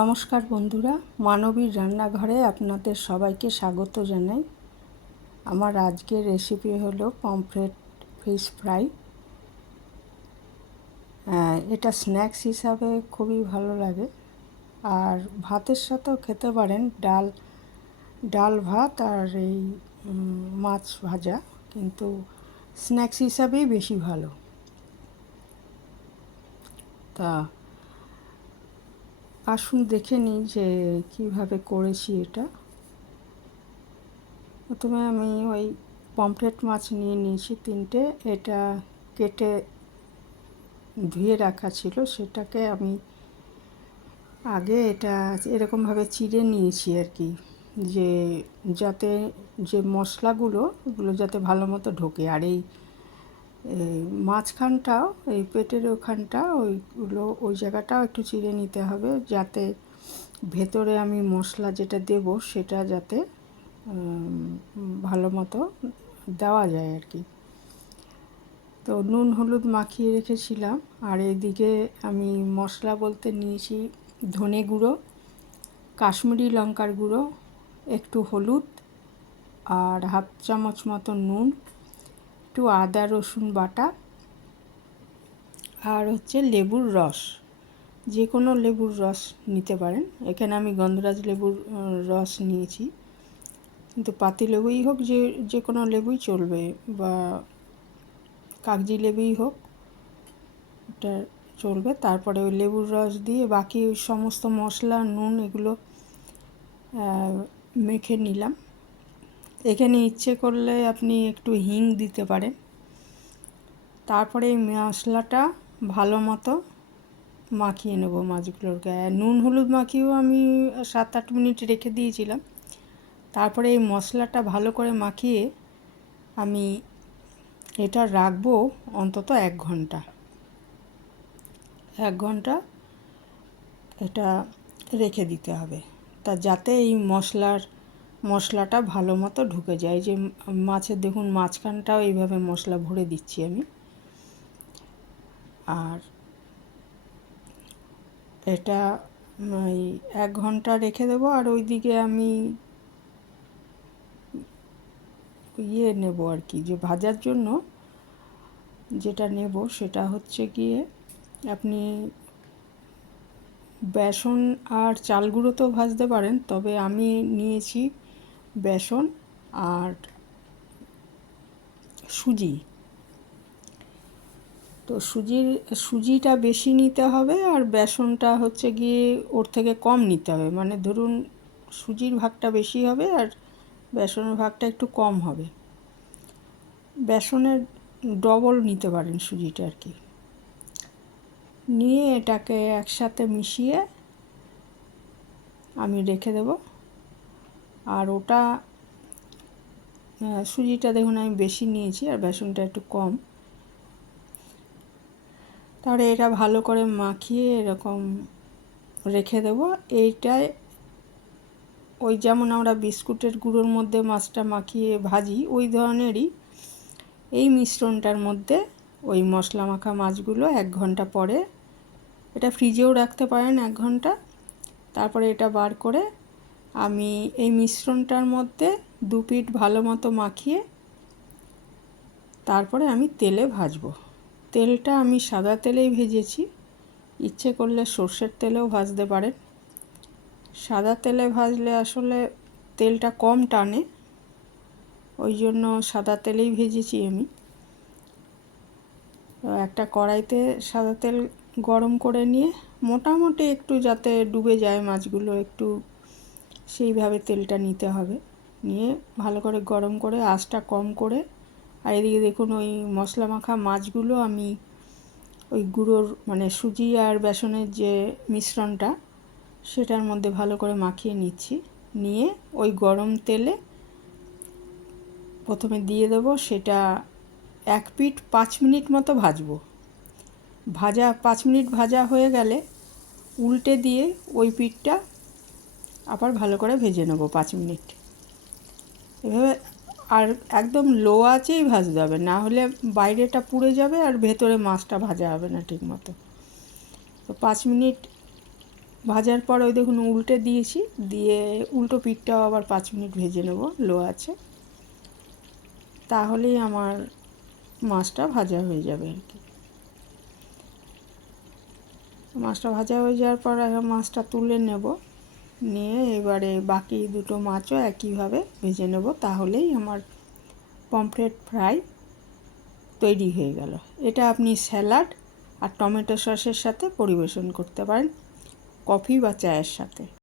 নমস্কার বন্ধুরা, মানবীর রান্নাঘরে আপনাদের সবাইকে স্বাগত জানাই। আমার আজকের রেসিপি হলো পমফ্রেট ফিশ ফ্রাই। এটা স্ন্যাক্স হিসাবে খুবই ভালো লাগে, আর ভাতের সাথেও খেতে পারেন। ডাল ভাত আর এই মাছ ভাজা, কিন্তু স্ন্যাক্স হিসাবেই বেশি ভালো। তা আসুন দেখে নিই যে কীভাবে করেছি এটা। প্রথমে আমি ওই পমফ্রেট মাছ নিয়ে নিয়েছি 3টে। এটা কেটে ধুয়ে রাখা ছিল, সেটাকে আমি আগে এটা এরকমভাবে চিড়ে নিয়েছি আর কি, যাতে যে মশলাগুলো ওগুলো যাতে ভালো মতো ঢোকে। আর এই মাঝখানটাও, এই পেটের ওখানটা, ওই জায়গাটাও একটু চিড়ে নিতে হবে, যাতে ভেতরে আমি মশলা যেটা দেব সেটা যাতে ভালো মতো দেওয়া যায় আর কি। তো নুন হলুদ মাখিয়ে রেখেছিলাম। আর এদিকে আমি মশলা বলতে নিয়েছি ধনে গুঁড়ো, কাশ্মীরি লঙ্কার গুঁড়ো, একটু হলুদ, আর হাফ চামচ মতো নুন, একটু আদা রসুন বাটা, আর হচ্ছে লেবুর রস। যে কোনো লেবুর রস নিতে পারেন। এখানে আমি গন্ধরাজ লেবুর রস নিয়েছি, কিন্তু পাতি লেবুই হোক, যে কোনো লেবুই চলবে, বা কাগজি লেবুই হোক, এটা চলবে। তারপরে ওই লেবুর রস দিয়ে বাকি ওই সমস্ত মশলা, নুন, এগুলো মেখে নিলাম। এখানে ইচ্ছে করলে আপনি একটু হিং দিতে পারেন। তারপরে এই মশলাটা ভালো মতো মাখিয়ে নেব মাছগুলোর গায়ে। নুন হলুদ মাখিয়েও আমি 7-8 মিনিট রেখে দিয়েছিলাম। তারপরে এই মশলাটা ভালো করে মাখিয়ে আমি এটা রাখবো অন্তত 1 ঘন্টা। 1 ঘন্টা এটা রেখে দিতে হবে, তা যাতে এই মশলাটা ভালো মতো ঢুকে যায়। যে মাছের দেখুন মাঝখানটাও এইভাবে মশলা ভরে দিচ্ছি আমি। আর এটা 1 ঘন্টা রেখে দেবো। আর ওইদিকে আমি নেব আর কি, যে ভাজার জন্য যেটা নেব সেটা হচ্ছে গিয়ে, আপনি বেসন আর চাল গুঁড়োতেও ভাজতে পারেন, তবে আমি নিয়েছি বেসন আর সুজি। তো সুজিটা বেশি নিতে হবে, আর বেসনটা হচ্ছে গিয়ে ওর থেকে কম নিতে হবে। মানে ধরুন সুজির ভাগটা বেশি হবে আর বেসনের ভাগটা একটু কম হবে। বেসনের ডবল নিতে পারেন সুজিটা আর কি। নিয়ে এটাকে একসাথে মিশিয়ে আমি রেখে দেব। আর ওটা সুজিটা দেখুন আমি বেশি নিয়েছি আর বেসনটা একটু কম। তাহলে এটা ভালো করে মাখিয়ে এরকম রেখে দেব। এইটায় ওই যেমন আমরা বিস্কুটের গুঁড়োর মধ্যে মাছটা মাখিয়ে ভাজি, ওই ধরনেরই এই মিশ্রণটার মধ্যে ওই মশলা মাখা মাছগুলো 1 ঘন্টা পরে, এটা ফ্রিজেও রাখতে পারেন 1 ঘন্টা। তারপরে এটা বার করে আমি এই মিশ্রণটার মধ্যে 2 পিঠ ভালো মতো মাখিয়ে তারপরে আমি তেলে ভাজবো। তেলটা আমি সাদা তেলেই ভেজেছি, ইচ্ছে করলে সর্ষের তেলেও ভাজতে পারেন। সাদা তেলে ভাজলে আসলে তেলটা কম টানে, ওই জন্য সাদা তেলেই ভেজেছি আমি। একটা কড়াইতে সাদা তেল গরম করে নিয়ে মোটামুটি একটু যাতে ডুবে যায় মাছগুলো, একটু সেইভাবে তেলটা নিতে হবে। নিয়ে ভালো করে গরম করে আঁচটা কম করে, আর এদিকে দেখুন ওই মশলা মাখা মাছগুলো আমি ওই গুঁড়োর মানে সুজি আর বেসনের যে মিশ্রণটা সেটার মধ্যে ভালো করে মাখিয়ে নিচ্ছি। নিয়ে ওই গরম তেলে প্রথমে দিয়ে দেবো। সেটা 1 পিঠ 5 মিনিট মতো ভাজবো। 5 মিনিট ভাজা হয়ে গেলে উল্টে দিয়ে ওই পিঠটা আবার ভালো করে ভেজে নেবো 5 মিনিট। এভাবে আর একদম লো আঁচেই ভাজতে হবে, না হলে বাইরেটা পুড়ে যাবে আর ভেতরে মাছটা ভাজা হবে না ঠিক মতো। তো 5 মিনিট ভাজার পর ওই দেখুন উল্টে দিয়েছি, দিয়ে উল্টো পিঠটাও আবার 5 মিনিট ভেজে নেব লো আছে, তাহলেই আমার মাছটা ভাজা হয়ে যাবে আর কি। মাছটা ভাজা হয়ে যাওয়ার পর মাছটা তুলে নেব, নিয়ে এবারে বাকি দুটো মাছও একইভাবে ভেজে নেব, তাহলেই আমার পমফ্রেট ফ্রাই তৈরি হয়ে গেল। এটা আপনি স্যালাড আর টমেটো সসের সাথে পরিবেশন করতে পারেন, কফি বা চায়ের সাথে।